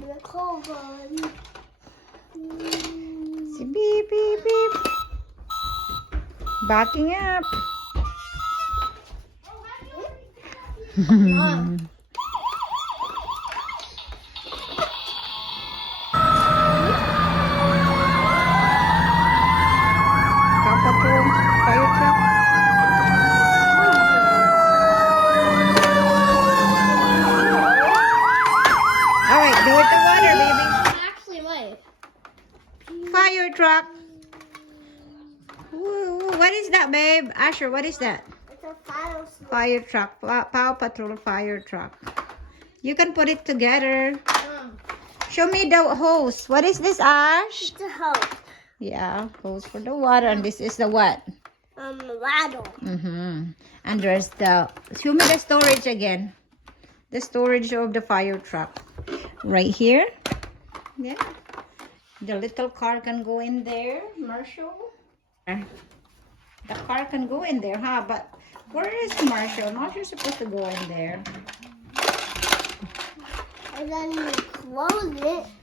The cold one. See, beep, beep, beep. Backing up. Paw Patrol fire truck. All right, do it the water, baby. Actually, wait. Fire truck. Woo, what is that, babe? Asher, what is that? It's a fire smoke. Fire truck. Paw Patrol fire truck. You can put it together. Show me the hose. What is this, Ash? It's a hose. Yeah, hose for the water. And this is the what? Rattle. And there's the... Show me the storage again. The storage of the fire truck. Right here. Yeah. The little car can go in there, Marshall. The car can go in there, huh? But where is Marshall? Marshall's supposed to go in there. And then you close it.